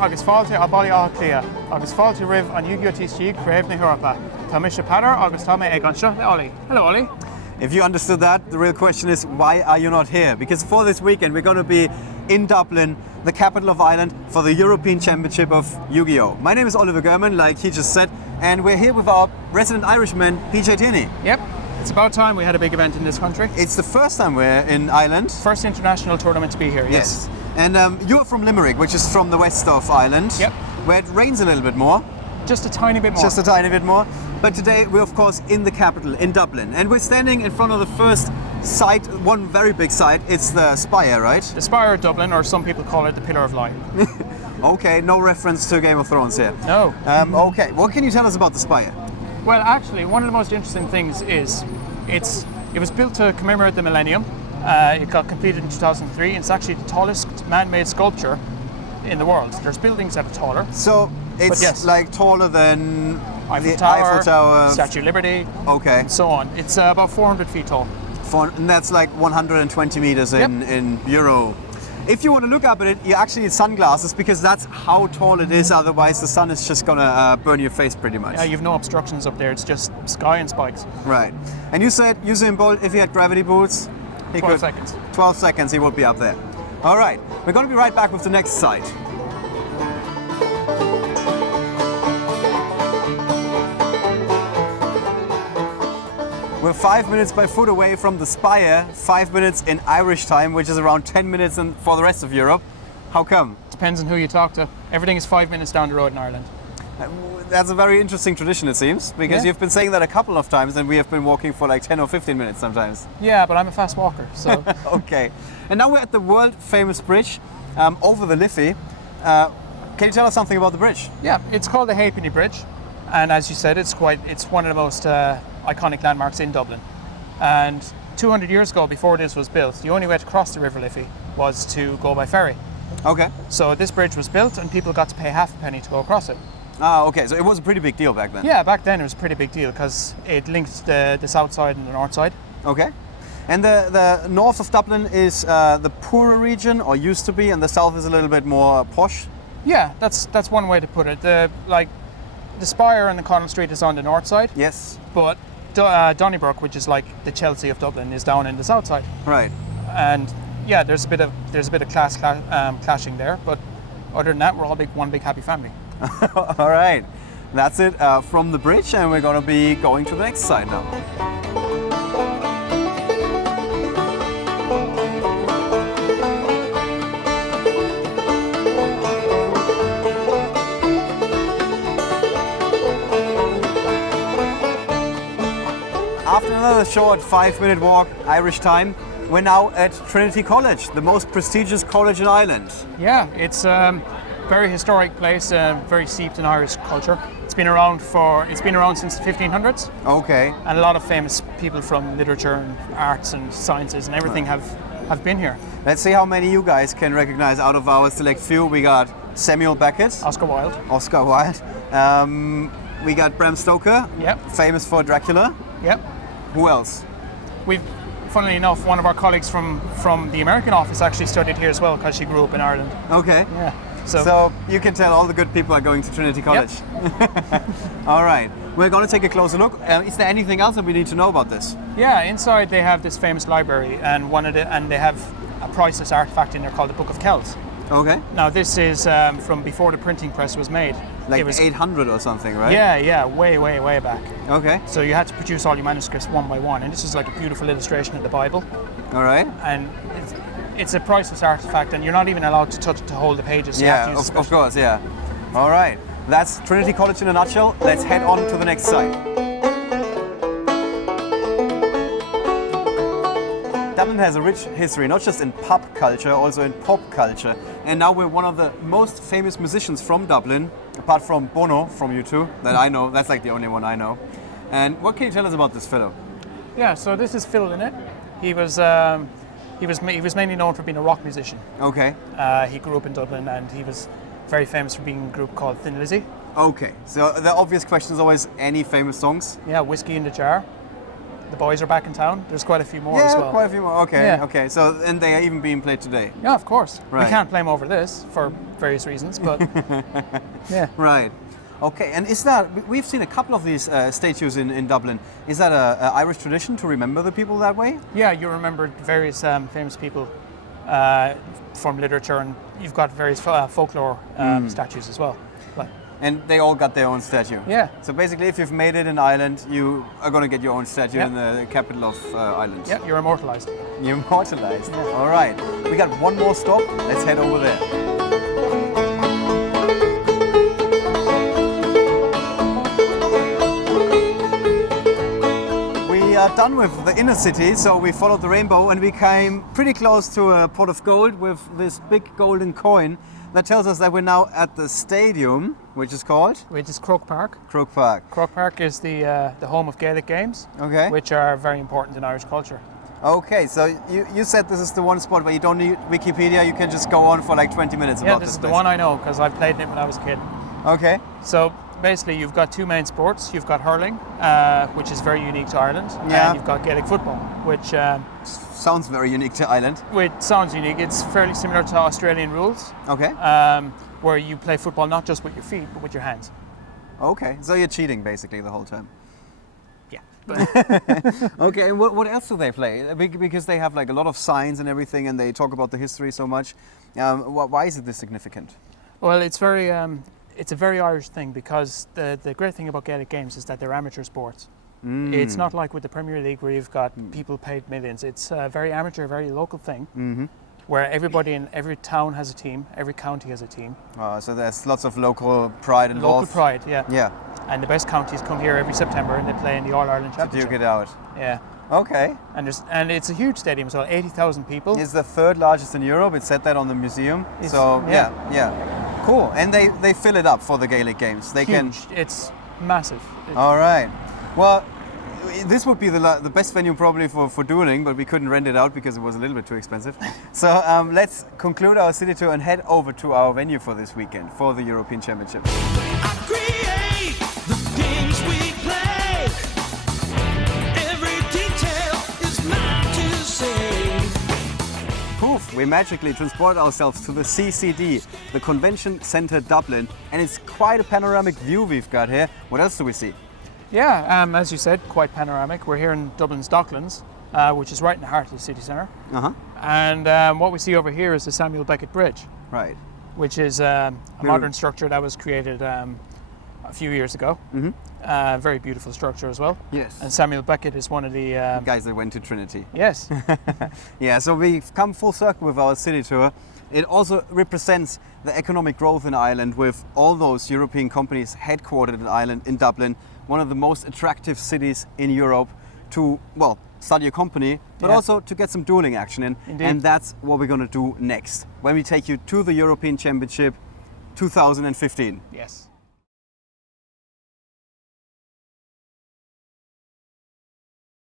agus fáilte a bailí á clia, agus fáilte rih an UGTC Creative na Europa. Tá mis Padar agus tá mé ag an seo le Ollie. Hello Ollie. If you understood that, the real question is, why are you not here? Because for this weekend, we're going to be in Dublin, the capital of Ireland, for the European Championship of Yu-Gi-Oh! My name is Oliver Gurman, like he just said, and we're here with our resident Irishman, PJ Tierney. Yep, it's about time we had a big event in this country. It's the first time we're in Ireland. First international tournament to be here, yes. And you're from Limerick, which is from the west of Ireland, Yep. where it rains a little bit more. Just a tiny bit more. Just a tiny bit more. But today we're of course in the capital, in Dublin, and we're standing in front of the first site, one very big site. It's the Spire, right? The Spire of Dublin, or some people call it the Pillar of Light. Okay, no reference to Game of Thrones here. No. Okay, what can you tell us about the Spire? Well, actually, one of the most interesting things is it was built to commemorate the millennium. It got completed in 2003. It's actually the tallest man-made sculpture in the world. There's buildings that are taller. So it's yes. like taller than Eiffel Eiffel Tower, Statue of Liberty, okay, and so on. It's about 400 feet tall. And that's like 120 meters in euro. If you want to look up at it, you actually need sunglasses because that's how tall it is. Otherwise, the sun is just gonna burn your face pretty much. Yeah, you've no obstructions up there. It's just sky and spikes. Right. And you said Usain Bolt, if he had gravity boots, he 12 could. seconds. 12 seconds, he would be up there. All right. We're going to be right back with the next site. We're 5 minutes by foot away from the Spire, 5 minutes in Irish time, which is around 10 minutes for the rest of Europe. How come? Depends on who you talk to. Everything is 5 minutes down the road in Ireland. That's a very interesting tradition, it seems, because you've been saying that a couple of times and we have been walking for like 10 or 15 minutes sometimes. Yeah, but I'm a fast walker, so... Okay. And now we're at the world famous bridge over the Liffey. Can you tell us something about the bridge? Yeah, it's called the Halfpenny Bridge, and as you said, it's one of the most iconic landmarks in Dublin. And 200 years ago, before this was built, the only way to cross the River Liffey was to go by ferry. Okay. So this bridge was built and people got to pay half a penny to go across it. Ah, okay, so it was a pretty big deal back then. Yeah, back then it was a pretty big deal because it linked the south side and the north side. Okay. And the north of Dublin is the poorer region, or used to be, and the south is a little bit more posh? Yeah, that's one way to put it. The Spire and the Connell Street is on the north side. Yes. But Donnybrook, which is like the Chelsea of Dublin, is down in the south side. Right. And yeah, there's a bit of class clashing there, but other than that, we're all one big happy family. All right, that's it from the bridge, and we're going to be going to the next side now. After another short 5-minute walk, Irish time, we're now at Trinity College, the most prestigious college in Ireland. Yeah, it's very historic place, very steeped in Irish culture. It's been around since the 1500s. Okay. And a lot of famous people from literature and arts and sciences and everything have been here. Let's see how many you guys can recognize out of our select few. We got Samuel Beckett. Oscar Wilde. Oscar Wilde. We got Bram Stoker. Yep. Famous for Dracula. Yep. Who else? Funnily enough, one of our colleagues from the American office actually studied here as well because she grew up in Ireland. Okay. Yeah. So you can tell all the good people are going to Trinity College. Yep. All right. We're going to take a closer look. Is there anything else that we need to know about this? Yeah, inside they have this famous library, and they have a priceless artifact in there called the Book of Kells. Okay. Now this is from before the printing press was made. Like it was 800 or something, right? Yeah, way back. Okay. So you had to produce all your manuscripts one by one, and this is like a beautiful illustration of the Bible. All right. And it's a priceless artifact, and you're not even allowed to touch it to hold the pages. So Yeah, of course, yeah. All right. That's Trinity College in a nutshell. Let's head on to the next site. Dublin has a rich history, not just in pub culture, also in pop culture. And now we're one of the most famous musicians from Dublin, apart from Bono from U2, that I know. That's like the only one I know. And what can you tell us about this fellow? Yeah, so this is Phil Lynott. He was mainly known for being a rock musician. Okay. He grew up in Dublin, and he was very famous for being in a group called Thin Lizzy. Okay, so the obvious question is always any famous songs? Yeah, Whiskey in the Jar. the boys are back in town. There's quite a few more as well. Yeah, quite a few more. Okay, Yeah. okay. So, and they are even being played today. Yeah, of course. Right. We can't play them over this for various reasons, but yeah. Right. Okay, and is that, we've seen a couple of these statues in Dublin. Is that a Irish tradition to remember the people that way? Yeah, you remember various famous people from literature, and you've got various folklore statues as well. But, And they all got their own statue. yeah. So basically, if you've made it in Ireland, you are going to get your own statue Yeah. in the capital of Ireland. Yeah, you're immortalized. You're immortalized. All right. We got one more stop. Let's head over there. We are done with the inner city, so we followed the rainbow and we came pretty close to a pot of gold with this big golden coin that tells us that we're now at the stadium, which is called Which is Croke Park. Croke Park. Croke Park is the home of Gaelic games, Okay. which are very important in Irish culture. Okay, so you said this is the one spot where you don't need Wikipedia, you can just go on for like 20 minutes Yeah, about this this is the place. one I know because I played in it when I was a kid. Okay, So basically, you've got two main sports. You've got hurling, which is very unique to Ireland, Yeah. and you've got Gaelic football, which sounds very unique to Ireland. sounds unique. It's fairly similar to Australian rules, Okay, where you play football not just with your feet but with your hands. okay, so you're cheating basically the whole time. Yeah. But Okay, and what else do they play? Because they have like a lot of signs and everything and they talk about the history so much. Why is it this significant? well, it's a very Irish thing because the great thing about Gaelic games is that they're amateur sports. It's not like with the Premier League where you've got people paid millions. It's a very amateur, very local thing where everybody in every town has a team, every county has a team. So there's lots of local pride involved. Local pride, yeah. Yeah, And the best counties come here every September and they play in the All-Ireland to Championship. duke it out. Yeah. Okay. And it's a huge stadium as well, 80,000 people. It's the third largest in Europe. It said that on the museum. It's- So yeah. yeah. Cool. And they fill it up for the Gaelic games. They can. Huge. It's massive. All right. Well, this would be the best venue probably for dueling, but we couldn't rent it out because it was a little bit too expensive. So let's conclude our city tour and head over to our venue for this weekend for the European Championship. I create the games we play. Every detail is mine to say. Poof, we magically transport ourselves to the CCD, the Convention Centre Dublin, and it's quite a panoramic view we've got here. What else do we see? Yeah, as you said, quite panoramic. We're here in Dublin's Docklands, which is right in the heart of the city centre. Uh-huh. And what we see over here is the Samuel Beckett Bridge, Right. which is a modern structure that was created a few years ago. Very beautiful structure as well. Yes. And Samuel Beckett is one of the... Guys that went to Trinity. yes. Yeah, so we've come full circle with our city tour. It also represents the economic growth in Ireland with all those European companies headquartered in Ireland, in Dublin, one of the most attractive cities in Europe to, well, study a company, but Yeah. also to get some dueling action in. Indeed. And that's what we're going to do next when we take you to the European Championship 2015. Yes.